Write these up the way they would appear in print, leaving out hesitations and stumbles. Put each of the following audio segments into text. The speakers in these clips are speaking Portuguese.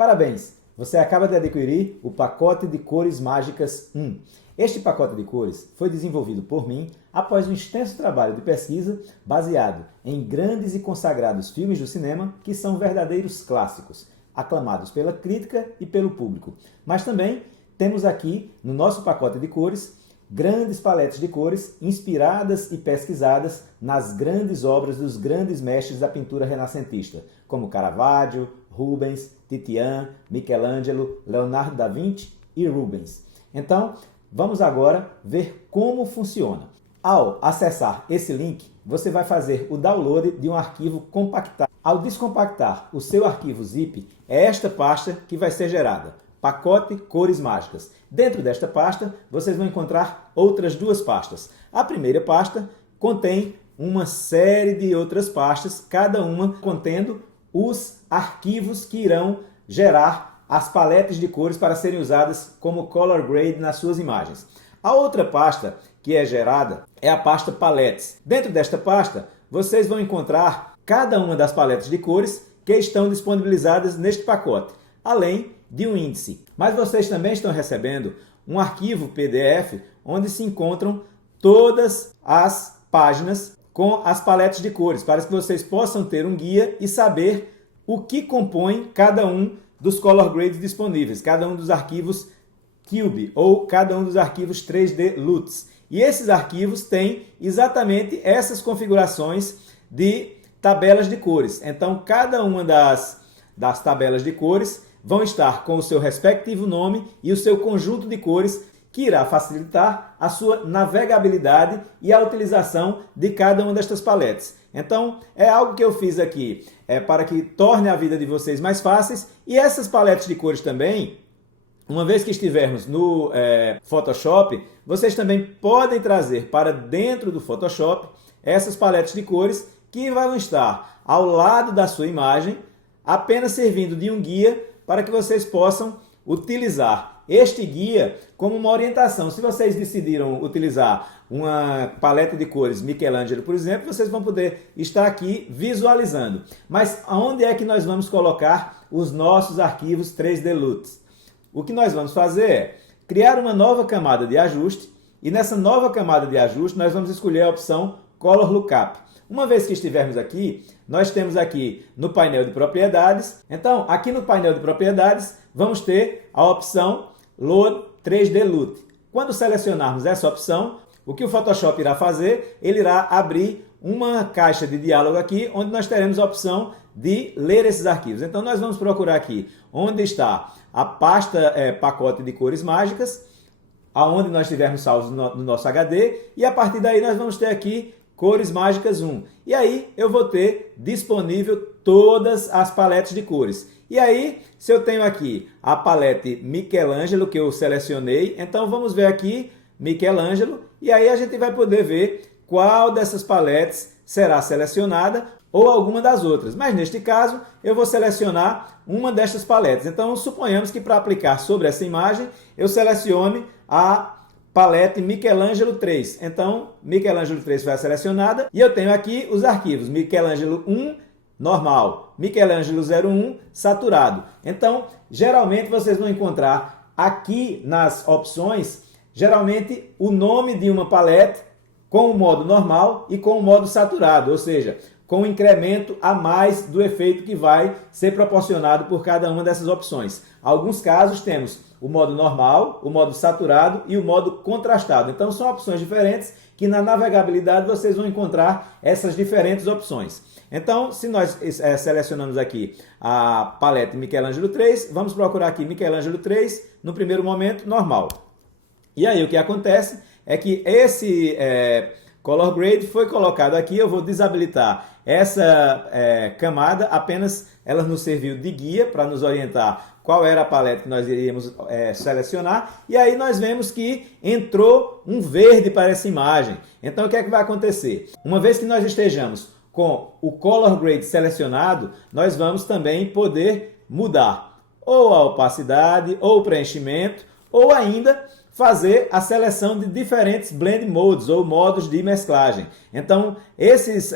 Parabéns! Você acaba de adquirir o pacote de cores mágicas 1. Este pacote de cores foi desenvolvido por mim após um extenso trabalho de pesquisa baseado em grandes e consagrados filmes do cinema que são verdadeiros clássicos, aclamados pela crítica e pelo público. Mas também temos aqui no nosso pacote de cores grandes paletes de cores inspiradas e pesquisadas nas grandes obras dos grandes mestres da pintura renascentista, como Caravaggio, Rubens, Titian, Michelangelo, Leonardo da Vinci e Rubens. Então, vamos agora ver como funciona. Ao acessar esse link, você vai fazer o download de um arquivo compactado. Ao descompactar o seu arquivo zip, é esta pasta que vai ser gerada. Pacote Cores Mágicas. Dentro desta pasta, vocês vão encontrar outras duas pastas. A primeira pasta contém uma série de outras pastas, cada uma contendo os arquivos que irão gerar as paletes de cores para serem usadas como color grade nas suas imagens. A outra pasta que é gerada é a pasta Paletes. Dentro desta pasta, vocês vão encontrar cada uma das paletes de cores que estão disponibilizadas neste pacote, além de um índice. Mas vocês também estão recebendo um arquivo PDF onde se encontram todas as páginas com as paletes de cores, para que vocês possam ter um guia e saber o que compõe cada um dos color grades disponíveis, cada um dos arquivos Cube ou cada um dos arquivos 3D LUTs. E esses arquivos têm exatamente essas configurações de tabelas de cores. Então, cada uma das tabelas de cores vão estar com o seu respectivo nome e o seu conjunto de cores, que irá facilitar a sua navegabilidade e a utilização de cada uma destas paletes. Então, é algo que eu fiz aqui para que torne a vida de vocês mais fáceis. E essas paletes de cores também, uma vez que estivermos no Photoshop, vocês também podem trazer para dentro do Photoshop essas paletes de cores que vão estar ao lado da sua imagem, apenas servindo de um guia para que vocês possam utilizar este guia como uma orientação. Se vocês decidiram utilizar uma paleta de cores Michelangelo, por exemplo, vocês vão poder estar aqui visualizando. Mas aonde é que nós vamos colocar os nossos arquivos 3D LUTs? O que nós vamos fazer é criar uma nova camada de ajuste, e nessa nova camada de ajuste nós vamos escolher a opção Color Lookup. Uma vez que estivermos aqui, nós temos aqui no painel de propriedades. Então, aqui no painel de propriedades, vamos ter a opção Load 3D LUT. Quando selecionarmos essa opção, o que o Photoshop irá fazer? Ele irá abrir uma caixa de diálogo aqui, onde nós teremos a opção de ler esses arquivos. Então, nós vamos procurar aqui onde está a pasta pacote de cores mágicas, aonde nós tivermos salvos no nosso HD, e a partir daí nós vamos ter aqui Cores Mágicas 1. E aí eu vou ter disponível todas as paletes de cores. E aí, se eu tenho aqui a palete Michelangelo, que eu selecionei, então vamos ver aqui Michelangelo, e aí a gente vai poder ver qual dessas paletes será selecionada ou alguma das outras. Mas neste caso, eu vou selecionar uma destas paletes. Então, suponhamos que para aplicar sobre essa imagem, eu selecione a palete Michelangelo 3. Então, Michelangelo 3 foi selecionada e eu tenho aqui os arquivos Michelangelo 1 normal, Michelangelo 01 saturado. Então, geralmente vocês vão encontrar aqui nas opções, geralmente o nome de uma palete com o modo normal e com o modo saturado, ou seja, com um incremento a mais do efeito que vai ser proporcionado por cada uma dessas opções. Alguns casos temos o modo normal, o modo saturado e o modo contrastado. Então são opções diferentes que na navegabilidade vocês vão encontrar essas diferentes opções. Então, se nós selecionamos aqui a paleta Michelangelo 3, vamos procurar aqui Michelangelo 3, no primeiro momento, normal. E aí o que acontece é que esse Color Grade foi colocado aqui, eu vou desabilitar essa camada, apenas ela nos serviu de guia para nos orientar qual era a paleta que nós iríamos selecionar, e aí nós vemos que entrou um verde para essa imagem. Então o que é que vai acontecer? Uma vez que nós estejamos com o Color Grade selecionado, nós vamos também poder mudar ou a opacidade, ou o preenchimento, ou ainda fazer a seleção de diferentes blend modes ou modos de mesclagem. Então, esses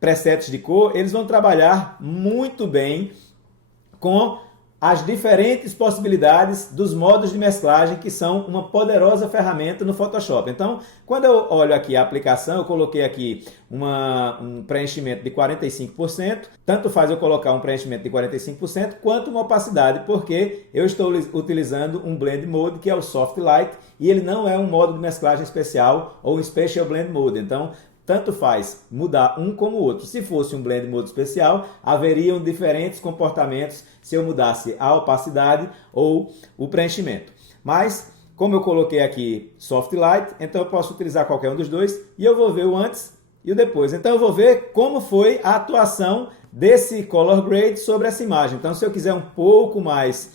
presets de cor, eles vão trabalhar muito bem com as diferentes possibilidades dos modos de mesclagem, que são uma poderosa ferramenta no Photoshop. Então, quando eu olho aqui a aplicação, eu coloquei aqui um preenchimento de 45%, tanto faz eu colocar um preenchimento de 45% quanto uma opacidade, porque eu estou utilizando um Blend Mode, que é o Soft Light, e ele não é um modo de mesclagem especial ou um Special Blend Mode. Então, tanto faz mudar um como o outro. Se fosse um Blend Mode especial, haveriam diferentes comportamentos se eu mudasse a opacidade ou o preenchimento. Mas, como eu coloquei aqui Soft Light, então eu posso utilizar qualquer um dos dois e eu vou ver o antes e o depois. Então eu vou ver como foi a atuação desse Color Grade sobre essa imagem. Então, se eu quiser um pouco mais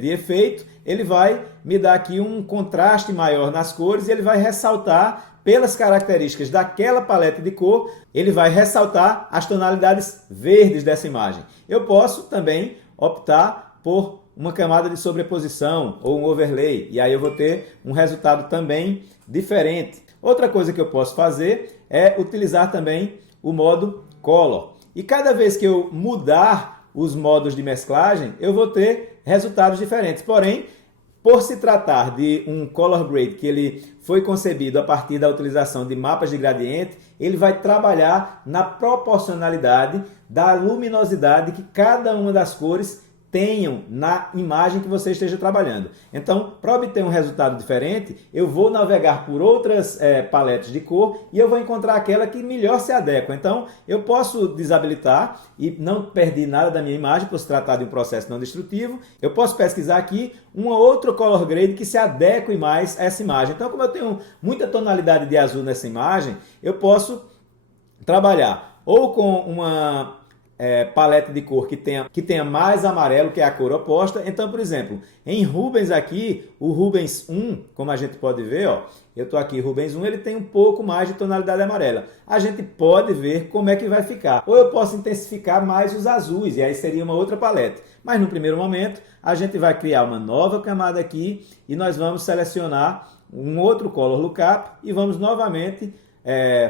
de efeito, ele vai me dar aqui um contraste maior nas cores e ele vai ressaltar, pelas características daquela paleta de cor, ele vai ressaltar as tonalidades verdes dessa imagem. Eu posso também optar por uma camada de sobreposição ou um overlay, e aí eu vou ter um resultado também diferente. Outra coisa que eu posso fazer é utilizar também o modo Color. E cada vez que eu mudar os modos de mesclagem, eu vou ter resultados diferentes. Porém, por se tratar de um Color Grade que ele foi concebido a partir da utilização de mapas de gradiente, ele vai trabalhar na proporcionalidade da luminosidade que cada uma das cores tenham na imagem que você esteja trabalhando. Então, para obter um resultado diferente, eu vou navegar por outras paletes de cor e eu vou encontrar aquela que melhor se adequa. Então, eu posso desabilitar e não perder nada da minha imagem por se tratar de um processo não destrutivo. Eu posso pesquisar aqui uma outra Color Grade que se adeque mais a essa imagem. Então, como eu tenho muita tonalidade de azul nessa imagem, eu posso trabalhar ou com uma paleta de cor que tenha mais amarelo, que é a cor oposta. Então, por exemplo, em Rubens aqui, o Rubens 1, como a gente pode ver, ó, eu estou aqui, Rubens 1, ele tem um pouco mais de tonalidade amarela. A gente pode ver como é que vai ficar. Ou eu posso intensificar mais os azuis, e aí seria uma outra paleta. Mas no primeiro momento, a gente vai criar uma nova camada aqui, e nós vamos selecionar um outro Color Lookup, e vamos novamente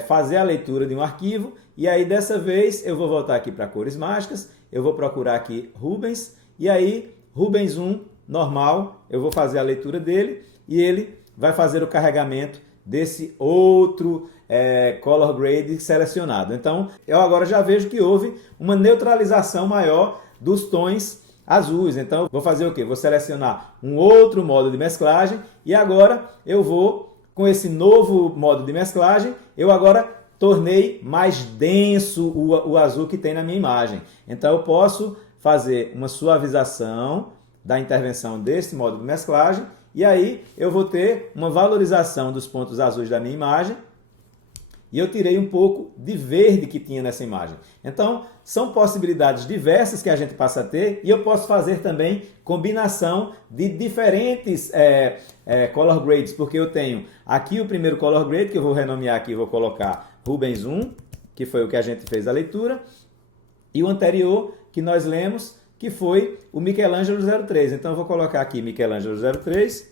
fazer a leitura de um arquivo. E aí dessa vez eu vou voltar aqui para cores mágicas, eu vou procurar aqui Rubens, e aí Rubens 1 normal, eu vou fazer a leitura dele e ele vai fazer o carregamento desse outro Color Grade selecionado. Então eu agora já vejo que houve uma neutralização maior dos tons azuis. Então vou fazer o quê? Vou selecionar um outro modo de mesclagem e agora eu vou, com esse novo modo de mesclagem, eu agora tornei mais denso o azul que tem na minha imagem. Então eu posso fazer uma suavização da intervenção desse modo de mesclagem e aí eu vou ter uma valorização dos pontos azuis da minha imagem e eu tirei um pouco de verde que tinha nessa imagem. Então, são possibilidades diversas que a gente passa a ter e eu posso fazer também combinação de diferentes Color Grades, porque eu tenho aqui o primeiro Color Grade, que eu vou renomear aqui, vou colocar Rubens 1, que foi o que a gente fez a leitura, e o anterior que nós lemos, que foi o Michelangelo 03. Então, eu vou colocar aqui Michelangelo 03.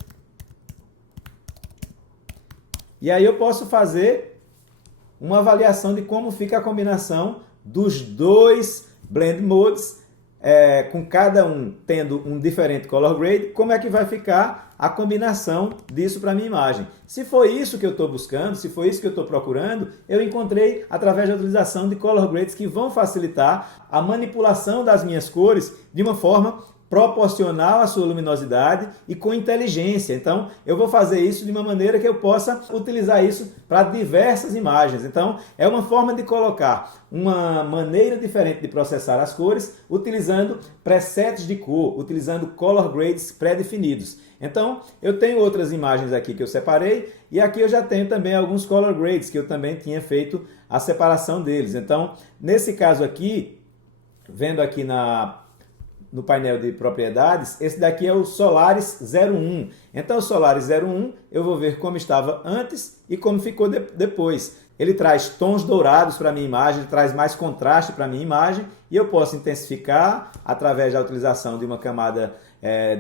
E aí eu posso fazer uma avaliação de como fica a combinação dos dois Blend Modes, com cada um tendo um diferente Color Grade, como é que vai ficar a combinação disso para a minha imagem. Se foi isso que eu estou buscando, se foi isso que eu estou procurando, eu encontrei através da utilização de Color Grades que vão facilitar a manipulação das minhas cores de uma forma proporcional à sua luminosidade e com inteligência. Então, eu vou fazer isso de uma maneira que eu possa utilizar isso para diversas imagens. Então, é uma forma de colocar uma maneira diferente de processar as cores, utilizando presets de cor, utilizando color grades pré-definidos. Então, eu tenho outras imagens aqui que eu separei, e aqui eu já tenho também alguns color grades que eu também tinha feito a separação deles. Então, nesse caso aqui, vendo aqui no painel de propriedades, esse daqui é o Solaris 01. Então, o Solaris 01, eu vou ver como estava antes e como ficou depois. Ele traz tons dourados para a minha imagem, ele traz mais contraste para a minha imagem, e eu posso intensificar através da utilização de uma camada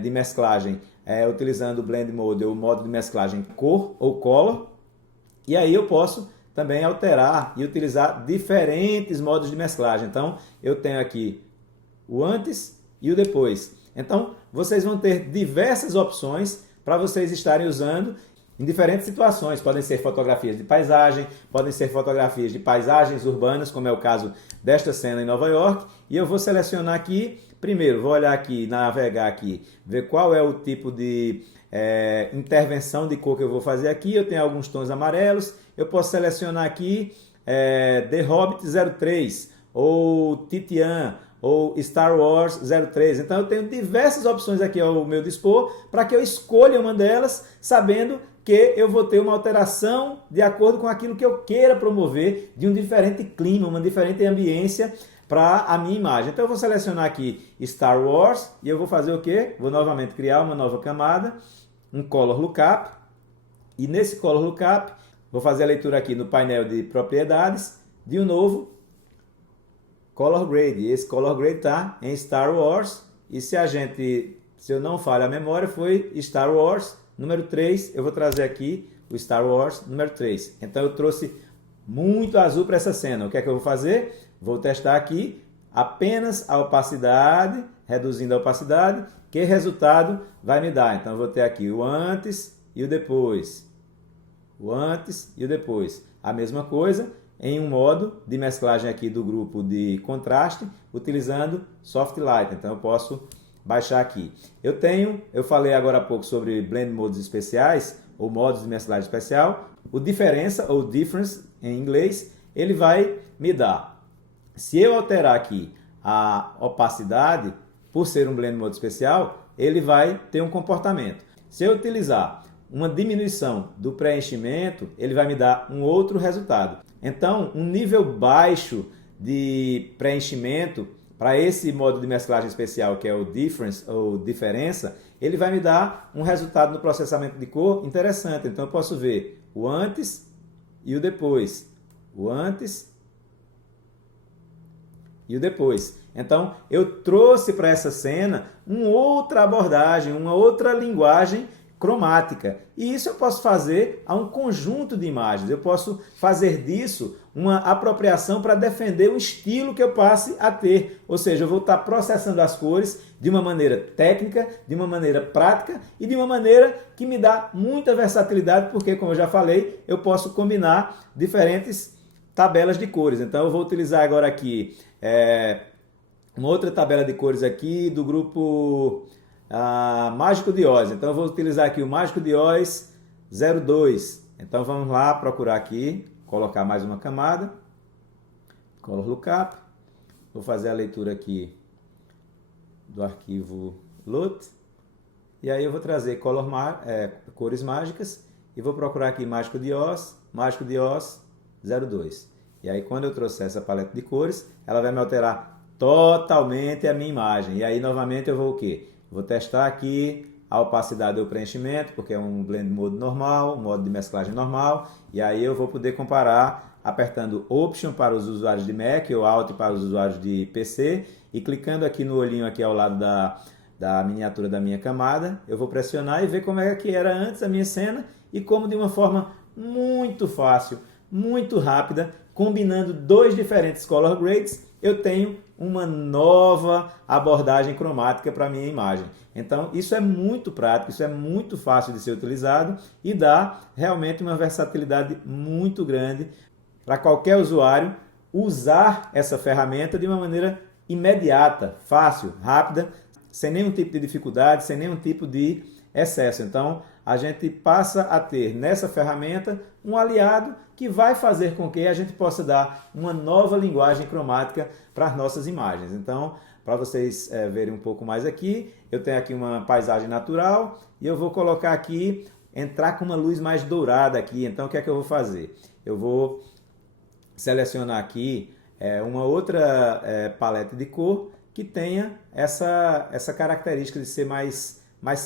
de mesclagem, utilizando o Blend Mode, ou o modo de mesclagem cor ou color, e aí eu posso também alterar e utilizar diferentes modos de mesclagem. Então, eu tenho aqui o antes e o depois. Então, vocês vão ter diversas opções para vocês estarem usando em diferentes situações. Podem ser fotografias de paisagem, podem ser fotografias de paisagens urbanas, como é o caso desta cena em Nova York. E eu vou selecionar aqui, primeiro, vou olhar aqui, navegar aqui, ver qual é o tipo de intervenção de cor que eu vou fazer aqui. Eu tenho alguns tons amarelos, eu posso selecionar aqui The Hobbit 03, ou Titian, ou Star Wars 03. Então eu tenho diversas opções aqui ao meu dispor para que eu escolha uma delas, sabendo que eu vou ter uma alteração de acordo com aquilo que eu queira promover, de um diferente clima, uma diferente ambiência para a minha imagem. Então eu vou selecionar aqui Star Wars e eu vou fazer o quê? Vou novamente criar uma nova camada, um Color Lookup, e nesse Color Lookup vou fazer a leitura aqui no painel de propriedades de um novo Color Grade. Esse Color Grade está em Star Wars, e se eu não falho a memória, foi Star Wars número 3, eu vou trazer aqui o Star Wars número 3. Então eu trouxe muito azul para essa cena. O que é que eu vou fazer? Vou testar aqui apenas a opacidade, reduzindo a opacidade, que resultado vai me dar. Então eu vou ter aqui o antes e o depois. O antes e o depois. A mesma coisa em um modo de mesclagem aqui do grupo de contraste, utilizando Soft Light. Então eu posso baixar aqui. Eu falei agora há pouco sobre Blend Modes especiais, ou modos de mesclagem especial. O diferença, ou difference em inglês, ele vai me dar. Se eu alterar aqui a opacidade, por ser um Blend Mode especial, ele vai ter um comportamento. Se eu utilizar uma diminuição do preenchimento, ele vai me dar um outro resultado. Então, um nível baixo de preenchimento para esse modo de mesclagem especial, que é o difference ou diferença, ele vai me dar um resultado no processamento de cor interessante. Então eu posso ver o antes e o depois. O antes e o depois. Então eu trouxe para essa cena uma outra abordagem, uma outra linguagem cromática. E isso eu posso fazer a um conjunto de imagens. Eu posso fazer disso uma apropriação para defender um estilo que eu passe a ter. Ou seja, eu vou estar processando as cores de uma maneira técnica, de uma maneira prática e de uma maneira que me dá muita versatilidade, porque, como eu já falei, eu posso combinar diferentes tabelas de cores. Então eu vou utilizar agora aqui uma outra tabela de cores aqui do grupo Mágico de Oz. Então eu vou utilizar aqui o Mágico de Oz 02. Então vamos lá procurar aqui, colocar mais uma camada, Color Lookup, vou fazer a leitura aqui do arquivo LUT, e aí eu vou trazer cores mágicas, e vou procurar aqui Mágico de Oz 02. E aí quando eu trouxer essa paleta de cores, ela vai me alterar totalmente a minha imagem. E aí novamente eu vou o quê? Vou testar aqui a opacidade ou preenchimento, porque é um Blend Mode normal, modo de mesclagem normal, e aí eu vou poder comparar apertando Option para os usuários de Mac ou Alt para os usuários de PC, e clicando aqui no olhinho aqui ao lado da miniatura da minha camada, eu vou pressionar e ver como é que era antes a minha cena, e como de uma forma muito fácil, muito rápida, combinando dois diferentes color grades, eu tenho uma nova abordagem cromática para a minha imagem. Então, isso é muito prático, isso é muito fácil de ser utilizado e dá realmente uma versatilidade muito grande para qualquer usuário usar essa ferramenta de uma maneira imediata, fácil, rápida, sem nenhum tipo de dificuldade, sem nenhum tipo de excesso. Então, a gente passa a ter nessa ferramenta um aliado que vai fazer com que a gente possa dar uma nova linguagem cromática para as nossas imagens. Então, para vocês verem um pouco mais aqui, eu tenho aqui uma paisagem natural e eu vou colocar aqui, entrar com uma luz mais dourada aqui. Então, o que é que eu vou fazer? Eu vou selecionar aqui uma outra paleta de cor que tenha essa característica de ser mais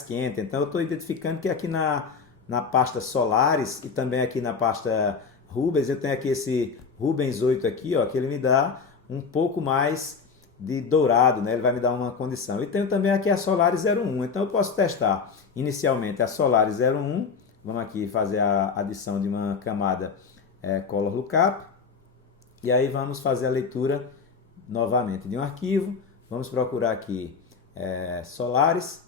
quente. Então eu estou identificando que aqui na pasta Solaris e também aqui na pasta Rubens, eu tenho aqui esse Rubens 8 aqui, ó, que ele me dá um pouco mais de dourado, né? Ele vai me dar uma condição. E tenho também aqui a Solaris 01, então eu posso testar inicialmente a Solaris 01, vamos aqui fazer a adição de uma camada Color Lookup, e aí vamos fazer a leitura novamente de um arquivo, vamos procurar aqui Solaris.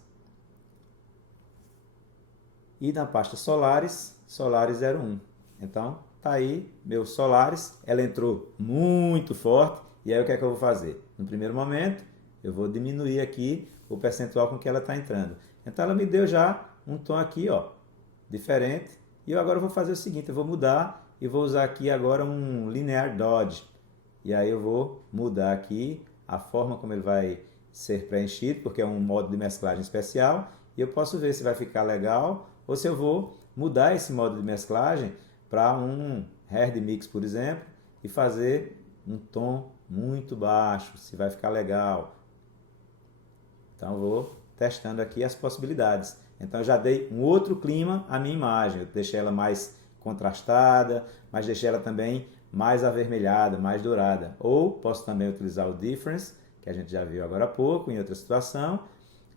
E na pasta Solaris, Solaris 01. Então, tá aí meu Solaris. Ela entrou muito forte. E aí o que é que eu vou fazer? No primeiro momento, eu vou diminuir aqui o percentual com que ela está entrando. Então ela me deu já um tom aqui, ó, diferente. E eu agora vou fazer o seguinte, eu vou mudar e vou usar aqui agora um Linear Dodge. E aí eu vou mudar aqui a forma como ele vai ser preenchido, porque é um modo de mesclagem especial. E eu posso ver se vai ficar legal ou se eu vou mudar esse modo de mesclagem para um Hard Mix, por exemplo, e fazer um tom muito baixo, se vai ficar legal. Então eu vou testando aqui as possibilidades. Então eu já dei um outro clima à minha imagem. Eu deixei ela mais contrastada, mas deixei ela também mais avermelhada, mais dourada. Ou posso também utilizar o Difference, que a gente já viu agora há pouco, em outra situação,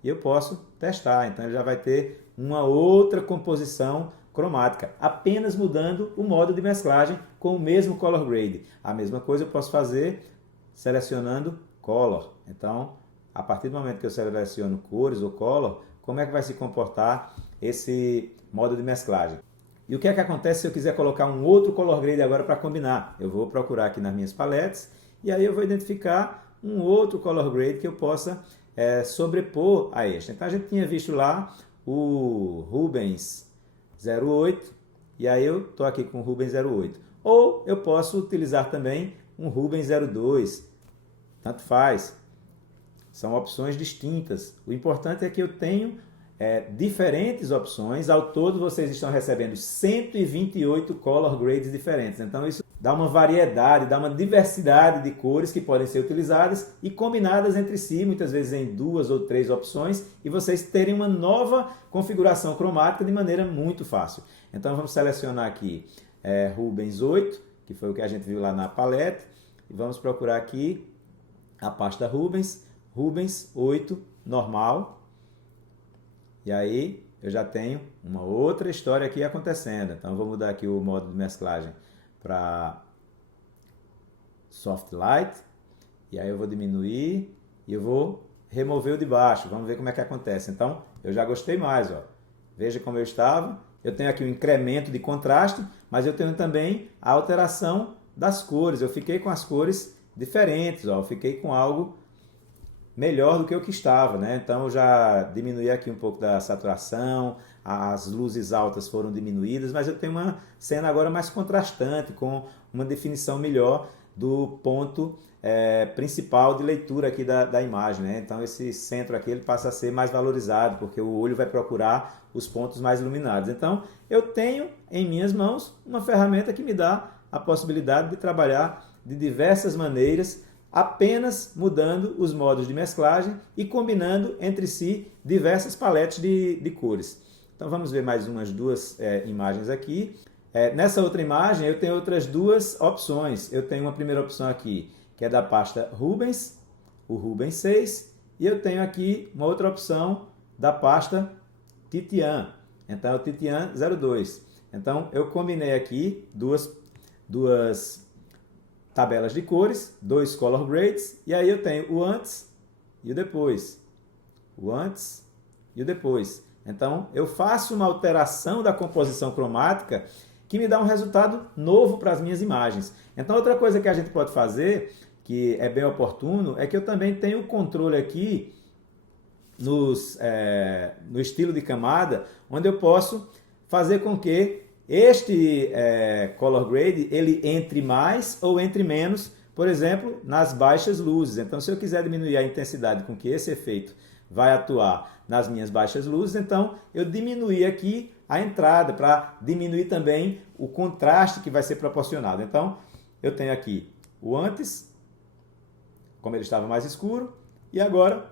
e eu posso testar. Então ele já vai ter uma outra composição cromática, apenas mudando o modo de mesclagem com o mesmo color grade. A mesma coisa eu posso fazer selecionando color. Então, a partir do momento que eu seleciono cores ou color, como é que vai se comportar esse modo de mesclagem? E o que é que acontece se eu quiser colocar um outro color grade agora para combinar? Eu vou procurar aqui nas minhas paletes e aí eu vou identificar um outro color grade que eu possa sobrepor a este. Então a gente tinha visto lá o Rubens 08 e aí eu estou aqui com o Rubens 08. Ou eu posso utilizar também um Rubens 02, tanto faz. São opções distintas. O importante é que eu tenho diferentes opções. Ao todo vocês estão recebendo 128 color grades diferentes. Então isso dá uma variedade, dá uma diversidade de cores que podem ser utilizadas e combinadas entre si, muitas vezes em 2 ou 3 opções, e vocês terem uma nova configuração cromática de maneira muito fácil. Então vamos selecionar aqui Rubens 8, que foi o que a gente viu lá na paleta, e vamos procurar aqui a pasta Rubens, Rubens 8 normal, e aí eu já tenho uma outra história aqui acontecendo. Então eu vou mudar aqui o modo de mesclagem para Soft Light, e aí eu vou diminuir e eu vou remover o de baixo. Vamos ver como é que acontece. Então eu já gostei mais, ó. Veja como eu estava. Eu tenho aqui um incremento de contraste, mas eu tenho também a alteração das cores. Eu fiquei com as cores diferentes, ó. Eu fiquei com algo melhor do que o que estava, né? Então eu já diminuí aqui um pouco da saturação, as luzes altas foram diminuídas, mas eu tenho uma cena agora mais contrastante, com uma definição melhor do ponto principal de leitura aqui da imagem, né? Então esse centro aqui ele passa a ser mais valorizado, porque o olho vai procurar os pontos mais iluminados. Então eu tenho em minhas mãos uma ferramenta que me dá a possibilidade de trabalhar de diversas maneiras, apenas mudando os modos de mesclagem e combinando entre si diversas paletes de cores. Então vamos ver mais umas duas imagens aqui. Nessa outra imagem eu tenho outras duas opções. Eu tenho uma primeira opção aqui, que é da pasta Rubens, o Rubens 6, e eu tenho aqui uma outra opção da pasta Titian. Então é o Titian 02. Então eu combinei aqui duas tabelas de cores, 2 color grades, e aí eu tenho o antes e o depois. O antes e o depois. Então, eu faço uma alteração da composição cromática que me dá um resultado novo para as minhas imagens. Então, outra coisa que a gente pode fazer, que é bem oportuno, é que eu também tenho o controle aqui no estilo de camada, onde eu posso fazer com que este color grade ele entre mais ou entre menos, por exemplo, nas baixas luzes. Então, se eu quiser diminuir a intensidade com que esse efeito vai atuar nas minhas baixas luzes, então eu diminuí aqui a entrada para diminuir também o contraste que vai ser proporcionado. Então, eu tenho aqui o antes, como ele estava mais escuro, e agora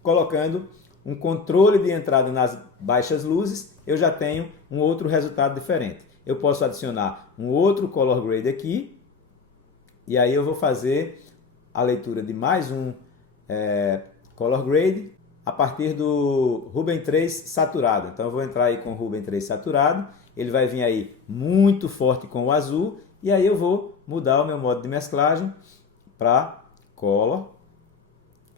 colocando um controle de entrada nas baixas luzes, eu já tenho um outro resultado diferente. Eu posso adicionar um outro color grade aqui, e aí eu vou fazer a leitura de mais um color grade a partir do Rubens 3 saturado. Então eu vou entrar aí com o Rubens 3 saturado, ele vai vir aí muito forte com o azul, e aí eu vou mudar o meu modo de mesclagem para color,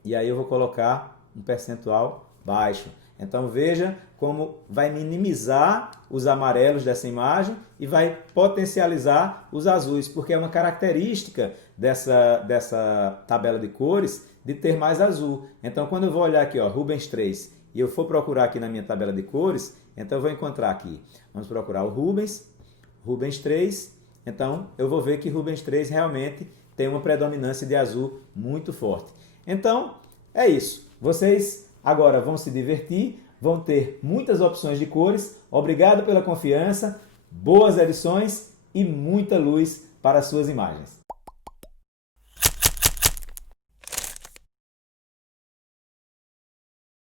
e aí eu vou colocar um percentual baixo. Então veja como vai minimizar os amarelos dessa imagem e vai potencializar os azuis, porque é uma característica dessa tabela de cores de ter mais azul. Então quando eu vou olhar aqui, ó, Rubens 3, e eu for procurar aqui na minha tabela de cores, então eu vou encontrar aqui, vamos procurar o Rubens 3, então eu vou ver que Rubens 3 realmente tem uma predominância de azul muito forte. Então é isso, vocês agora vão se divertir, vão ter muitas opções de cores. Obrigado pela confiança, boas edições e muita luz para as suas imagens.